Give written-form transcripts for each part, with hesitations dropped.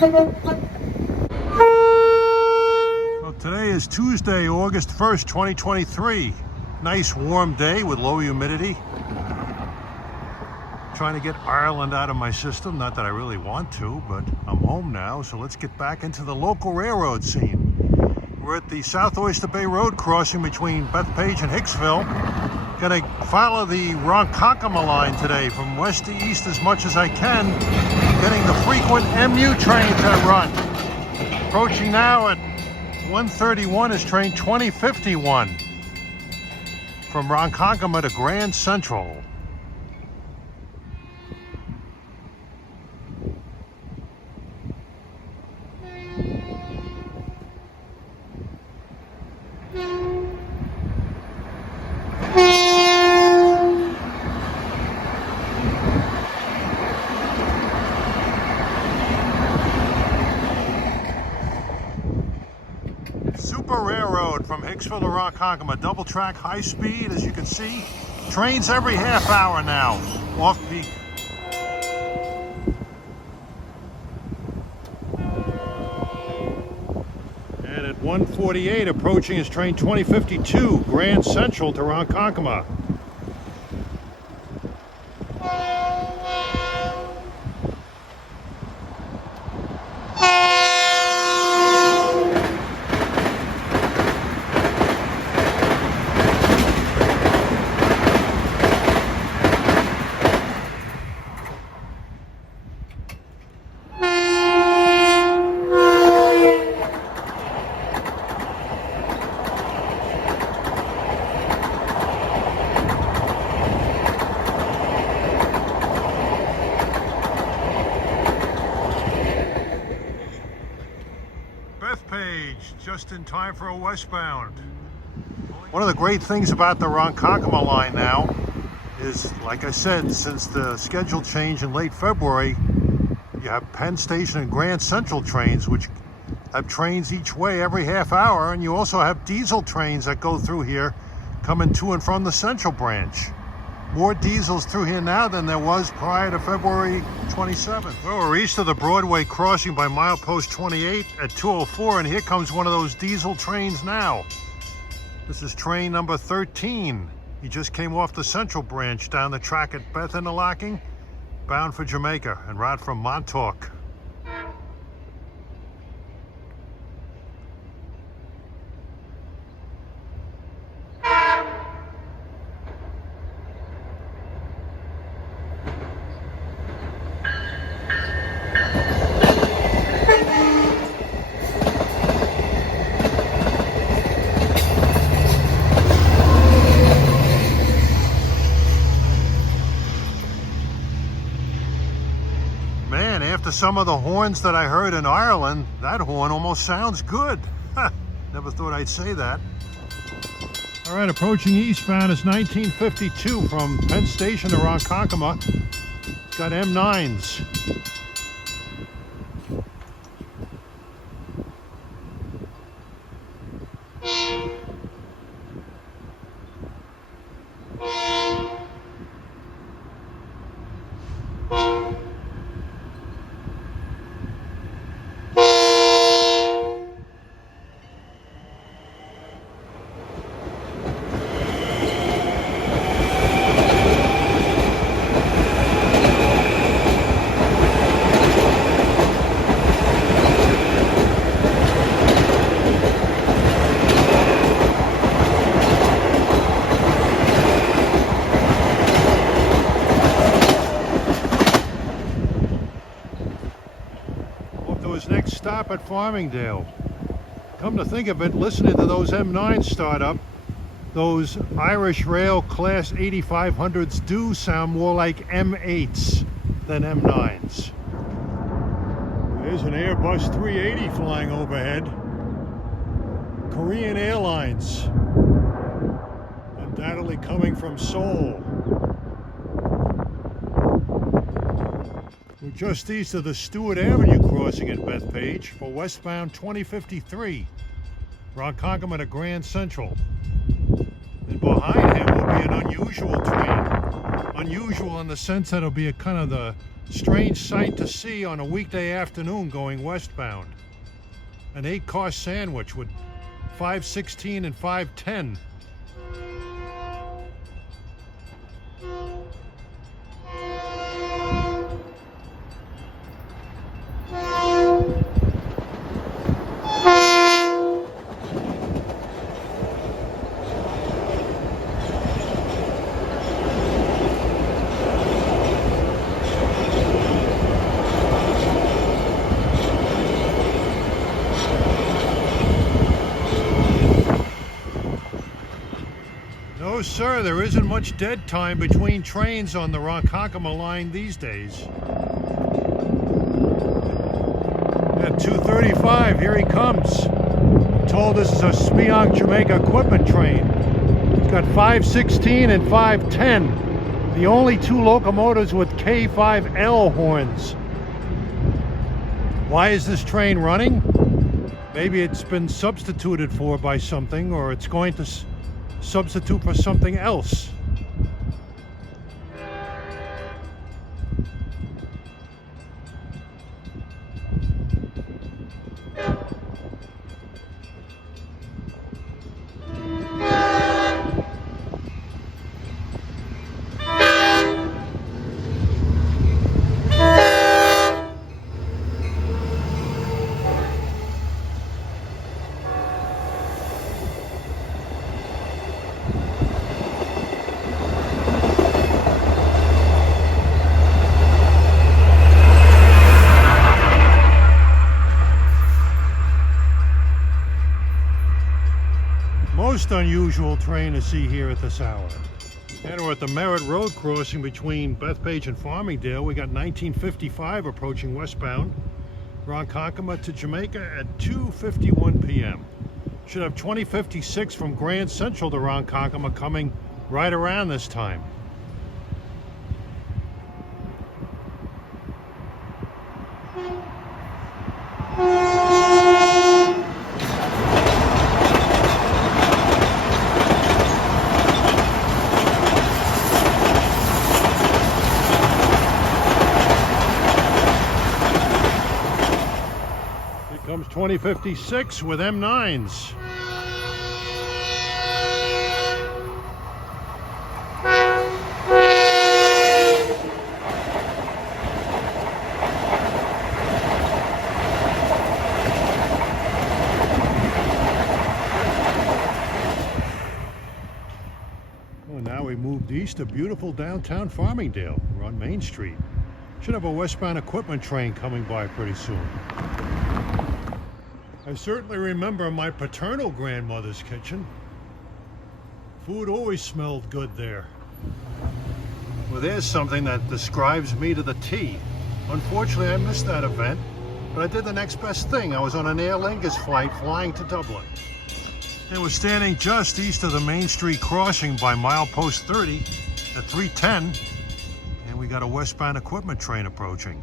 Well, today is Tuesday, August 1st, 2023. Nice warm day with low humidity. Trying to get Ireland out of my system. Not that I really want to, but I'm home now, so let's get back into the local railroad scene. We're at the South Oyster Bay Road crossing between Bethpage and Hicksville. Gonna follow the Ronkonkoma Line today from west to east as much as I can, getting the frequent MU trains that run. Approaching now at 1:31 is train 2051 from Ronkonkoma to Grand Central. Super Railroad from Hicksville to Ronkonkoma, double track, high speed, as you can see. Trains every half hour now, off peak. And at 1:48, approaching is train 2052, Grand Central to Ronkonkoma. Bethpage, just in time for a westbound. One of the great things about the Ronkonkoma line now is, like I said, since the schedule change in late February, you have Penn Station and Grand Central trains, which have trains each way every half hour, and you also have diesel trains that go through here coming to and from the Central branch. More diesels through here now than there was prior to February 27th. Well, we're east of the Broadway crossing by milepost 28 at 2:04, and here comes one of those diesel trains now. This is train number 13. He just came off the Central branch down the track at Beth Interlocking, bound for Jamaica, en route from Montauk. Man, after some of the horns that I heard in Ireland, that horn almost sounds good. Never thought I'd say that. All right, approaching eastbound is 1952 from Penn Station to Ronkonkoma. It's got M9's. Next stop at Farmingdale. Come to think of it, listening to those M9's start up, those Irish Rail Class 8500s do sound more like M8's than M9's. There's an Airbus 380 flying overhead. Korean Airlines, undoubtedly coming from Seoul. We're just east of the Stewart Avenue crossing at Bethpage for westbound 2053, Ronkonkoma to Grand Central. And behind him will be an unusual train. Unusual in the sense that it'll be a kind of the Strange sight to see on a weekday afternoon going westbound. An 8-car sandwich with 516 and 510. No, sir, there isn't much dead time between trains on the Ronkonkoma Line these days. At 2:35, here he comes. I'm told this is a Speonk, Jamaica equipment train. It's got 516 and 510. The only two locomotives with K5L horns. Why is this train running? Maybe it's been substituted for by something, or it's going to substitute for something else. Most unusual train to see here at this hour. And we're at the Merritt Road crossing between Bethpage and Farmingdale. We got 1955 approaching westbound, Ronkonkoma to Jamaica at 2:51 p.m. Should have 2056 from Grand Central to Ronkonkoma coming right around this time. Comes 2056 with M9’s. Well, now we moved east to beautiful downtown Farmingdale. We're on Main Street. Should have a westbound equipment train coming by pretty soon. I certainly remember my paternal grandmother's kitchen. Food always smelled good there. Well, there's something that describes me to the T. Unfortunately, I missed that event, but I did the next best thing. I was on an Aer Lingus flight flying to Dublin. And was standing just east of the Main Street crossing by milepost 30 at 3:10, and we got a westbound equipment train approaching.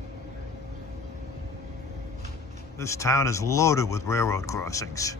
This town is loaded with railroad crossings.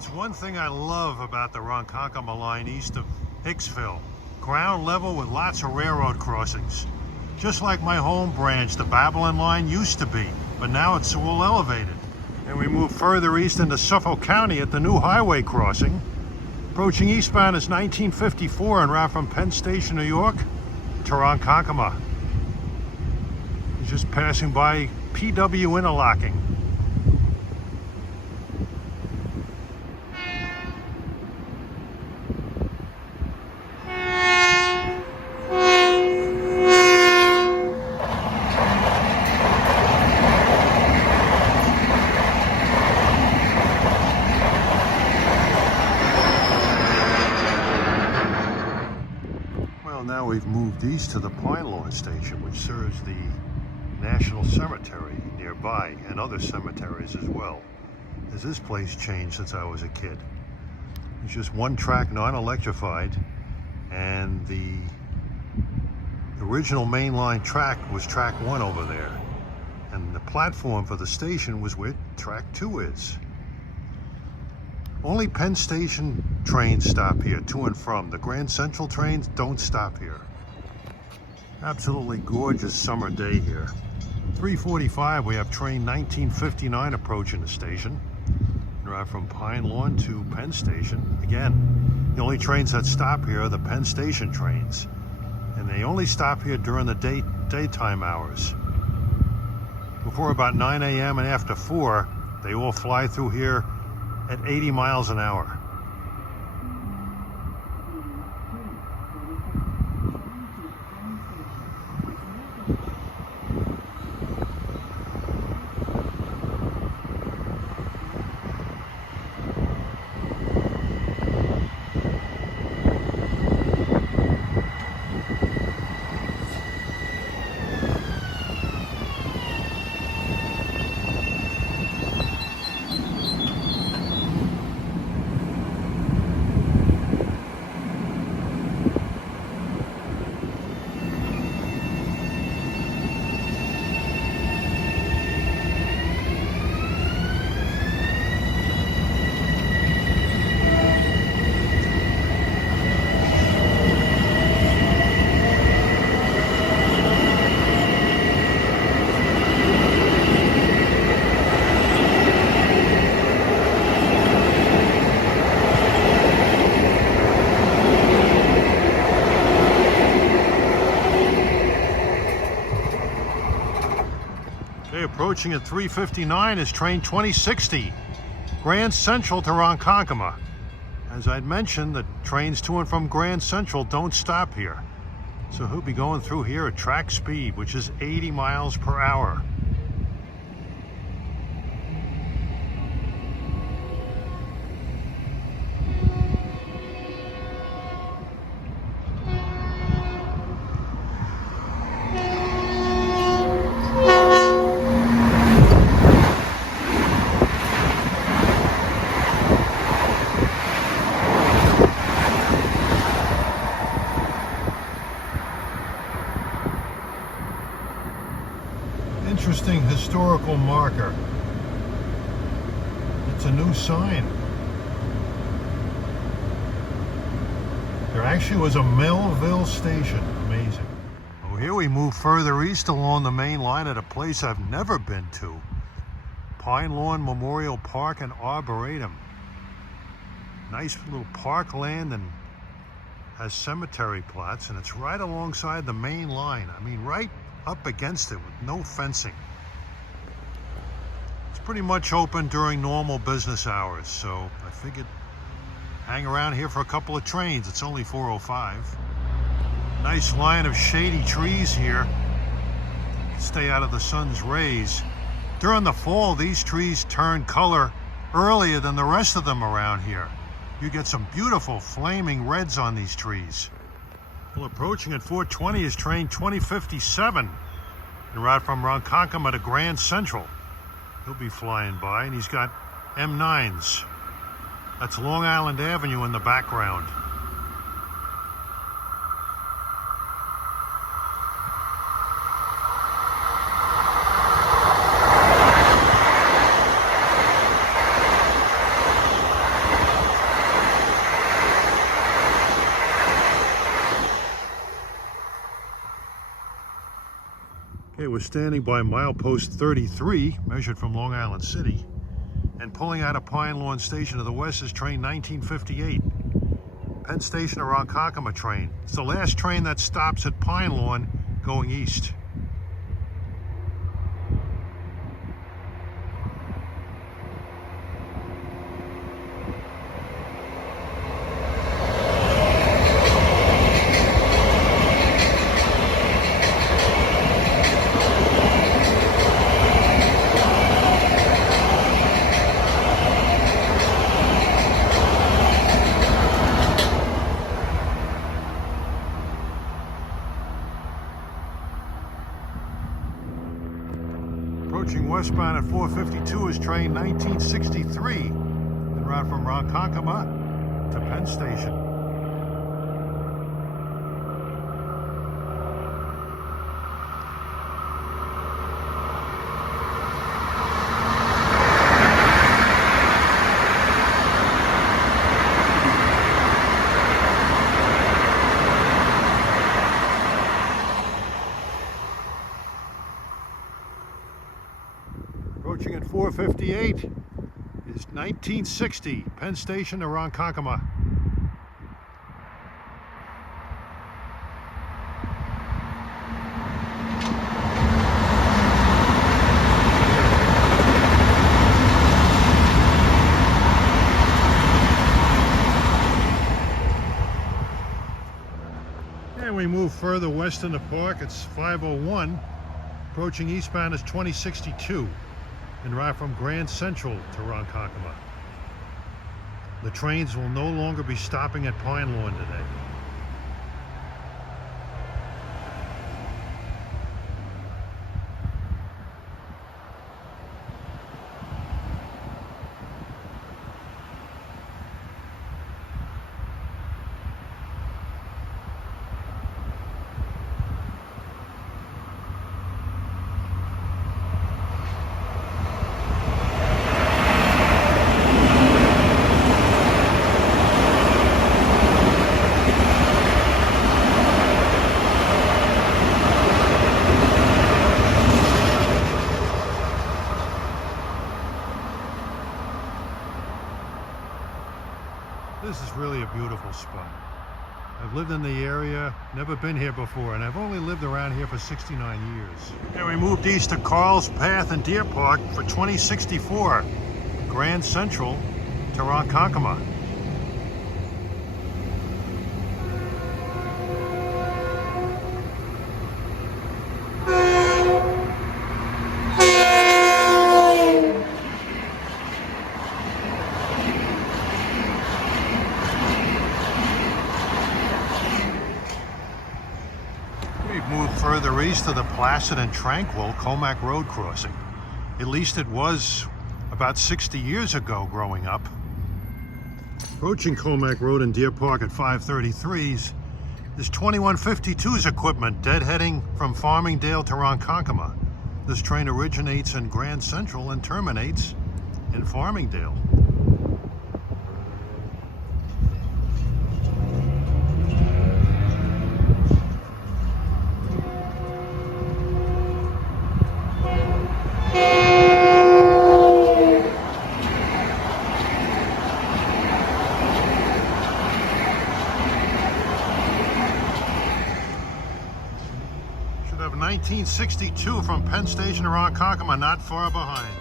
That's one thing I love about the Ronkonkoma Line east of Hicksville. Ground level with lots of railroad crossings. Just like my home branch, the Babylon Line used to be, but now it's all elevated. And we move further east into Suffolk County at the new highway crossing. Approaching eastbound is 1954 en route from Penn Station, New York to Ronkonkoma. It's just passing by PW Interlocking. we've moved east to the Pine Lawn Station, which serves the National Cemetery nearby and other cemeteries as well. As this place changed since I was a kid. It's just one track, non-electrified, and the original mainline track was track 1 over there. And the platform for the station was where track 2 is. Only Penn Station trains stop here, to and from. The Grand Central trains don't stop here. Absolutely gorgeous summer day here. 3:45, we have train 1959 approaching the station. Drive from Pine Lawn to Penn Station. Again, the only trains that stop here are the Penn Station trains. And they only stop here during the daytime hours. Before about 9 a.m. and after 4, they all fly through here at 80 miles an hour. Approaching at 3:59 is train 2060, Grand Central to Ronkonkoma. As I'd mentioned, the trains to and from Grand Central don't stop here. So he'll be going through here at track speed, which is 80 miles per hour. Interesting historical marker. It's a new sign. There actually was a Melville station. Amazing. Oh, here we move further east along the main line at a place I've never been to. Pine Lawn Memorial Park and Arboretum. Nice little parkland and has cemetery plots, and it's right alongside the main line. I mean, right up against it with no fencing. It's pretty much open during normal business hours, so I figured hang around here for a couple of trains. It's only 4:05. Nice line of shady trees here. Stay out of the sun's rays. During the fall, these trees turn color earlier than the rest of them around here. You get some beautiful flaming reds on these trees. Well, approaching at 4:20 is train 2057, en route from Ronkonkoma to Grand Central. He'll be flying by, and he's got M9’s. That's Long Island Avenue in the background. Okay, we're standing by milepost 33, measured from Long Island City, and pulling out of Pine Lawn Station to the west is train 1958, Penn Station to Ronkonkoma train. It's the last train that stops at Pine Lawn going east. is train 1963 en route from Ronkonkoma to Penn Station. Approaching at 4:58 is 1960, Penn Station to Ronkonkoma. And we move further west in the park. It's 5:01. Approaching eastbound is 2062. En route from Grand Central to Ronkonkoma. The trains will no longer be stopping at Pine Lawn today. This is really a beautiful spot. I've lived in the area, never been here before, and I've only lived around here for 69 years. And we moved east to Carl's Path and Deer Park for 2064, Grand Central to Ronkonkoma. We've moved further east to the placid and tranquil Comac Road crossing. At least it was about 60 years ago growing up. Approaching Comac Road in Deer Park at 5:33 is 2152's equipment deadheading from Farmingdale to Ronkonkoma. This train originates in Grand Central and terminates in Farmingdale. Of 1962 from Penn Station to Ronkonkoma, not far behind.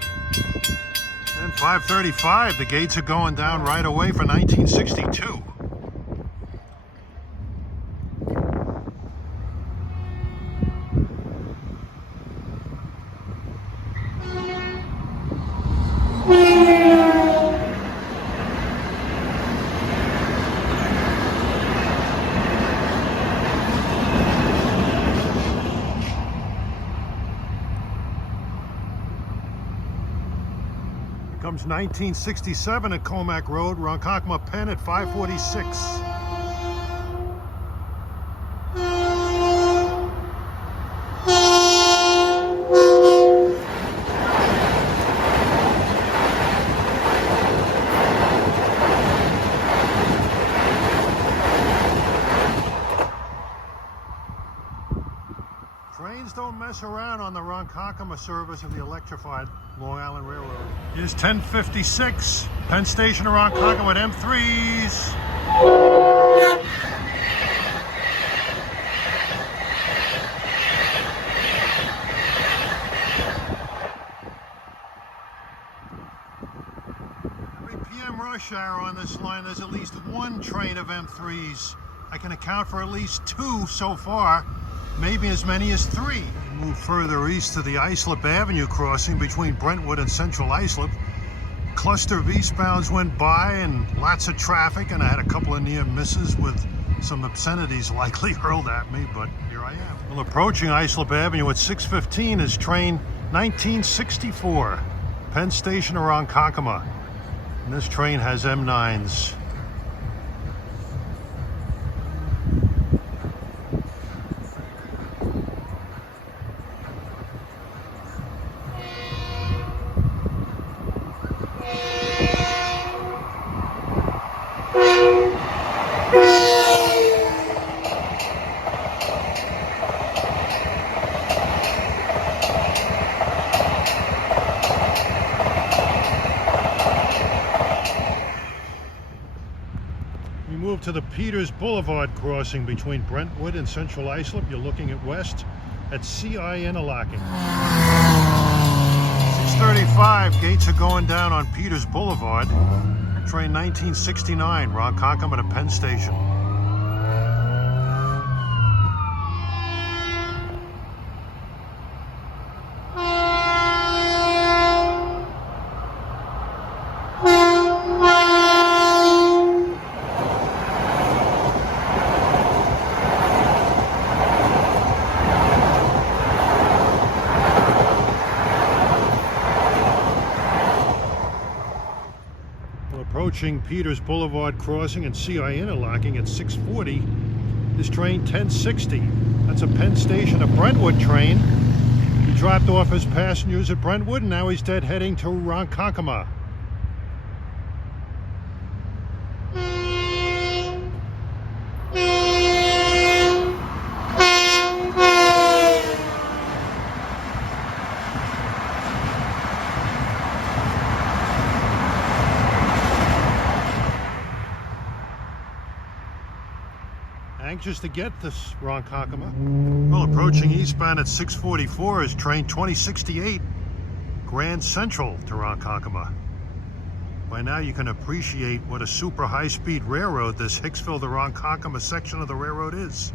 And 5:35, the gates are going down right away for 1962. Comes 1967 at Comac Road, Ronkonkoma Penn at 5:46. Trains don't mess around on the Ronkonkoma service of the electrified Long Island Railroad. It is 10:56, Penn Station to Ronkonkoma at M3’s. Every PM rush hour on this line, there's at least one train of M3’s. I can account for at least two so far, maybe as many as three. Move further east to the Islip Avenue crossing between Brentwood and Central Islip. Cluster of eastbounds went by and lots of traffic, and I had a couple of near misses with some obscenities likely hurled at me, but here I am. Well, approaching Islip Avenue at 6:15 is train 1964, Penn Station to Ronkonkoma. And this train has M9's. We move to the Peters Boulevard crossing between Brentwood and Central Islip. You're looking at west at CI interlocking. 6:35, gates are going down on Peters Boulevard. Train 1969, Ronkonkoma to Penn Station. Approaching Peters Boulevard crossing and CI interlocking at 6:40. This train 1060. That's a Penn Station to Brentwood train. He dropped off his passengers at Brentwood and now he's dead heading to Ronkonkoma. Anxious to get this Ronkonkoma. Well, approaching eastbound at 6:44 is train 2068, Grand Central to Ronkonkoma. By now you can appreciate what a super high-speed railroad this Hicksville to Ronkonkoma section of the railroad is.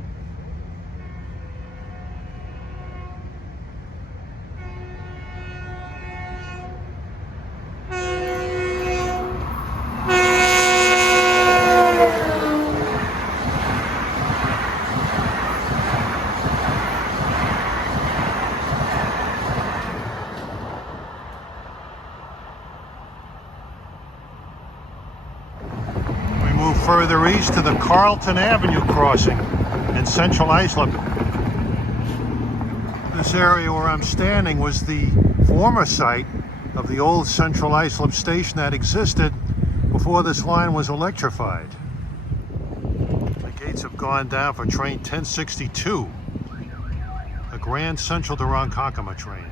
Move further east to the Carlton Avenue crossing in Central Islip. This area where I'm standing was the former site of the old Central Islip station that existed before this line was electrified. The gates have gone down for train 1062, a Grand Central to Ronkonkoma train.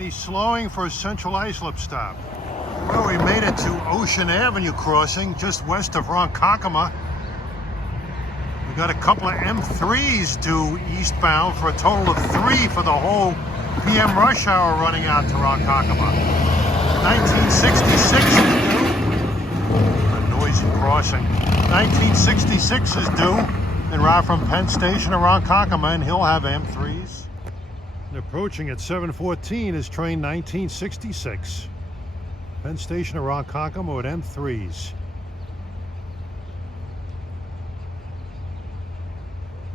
He's slowing for a Central Islip stop. Well, we made it to Ocean Avenue crossing just west of Ronkonkoma. We got a couple of M3's due eastbound for a total of 3 for the whole PM rush hour running out to Ronkonkoma. 1966 is due. A noisy crossing. 1966 is due en route from Penn Station to Ronkonkoma, and he'll have M3's. Approaching at 7:14 is train 1966. Penn Station to Ronkonkoma with M3's.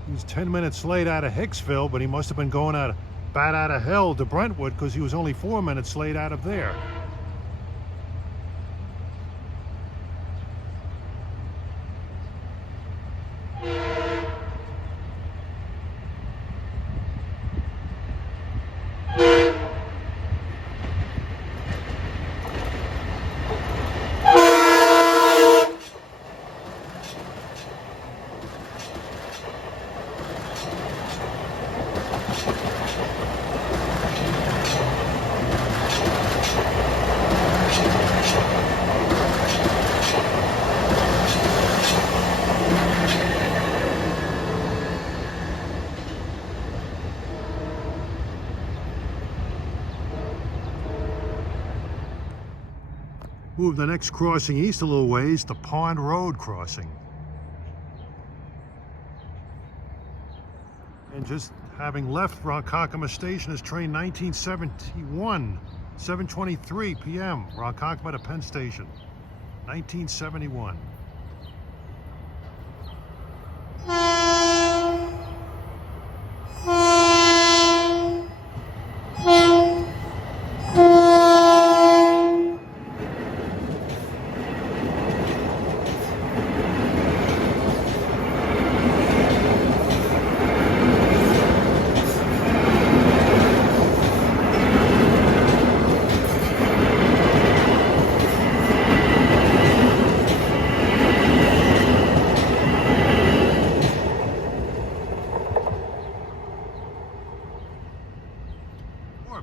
He's 10 minutes late out of Hicksville, but he must have been going bat out of hell to Brentwood because he was only 4 minutes late out of there. Move the next crossing east a little ways, the Pond Road crossing. And just having left Ronkonkoma Station is train 1971, 7:23 p.m. Ronkonkoma to Penn Station, 1971.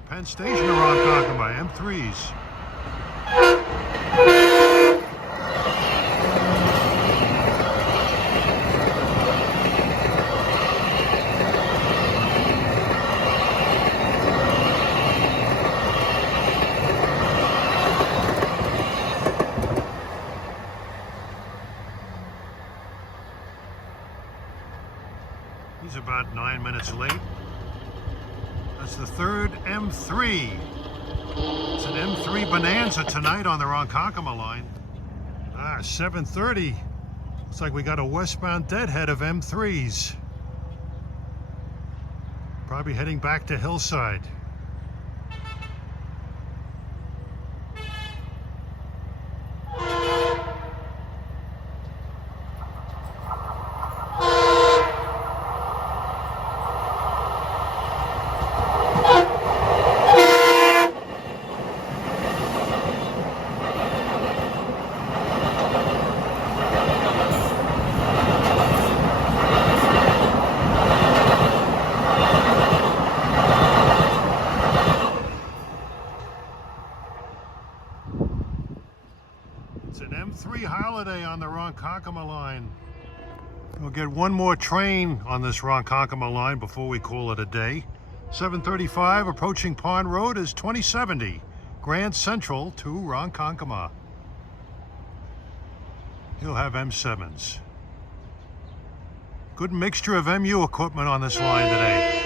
Penn Station to Ronkonkoma, M3’s. He's about 9 minutes late. That's the third M3. It's an M3 bonanza tonight on the Ronkonkoma line. 7:30. Looks like we got a westbound deadhead of M3's. Probably heading back to Hillside. It's an M3 holiday on the Ronkonkoma line. We'll get one more train on this Ronkonkoma line before we call it a day. 7:35 approaching Pond Road is 2070 Grand Central to Ronkonkoma. He'll have M7's. Good mixture of MU equipment on this line today.